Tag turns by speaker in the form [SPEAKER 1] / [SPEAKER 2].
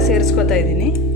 [SPEAKER 1] ಸೇರಿಸ್ಕೊತಾ ಇದ್ದೀನಿ.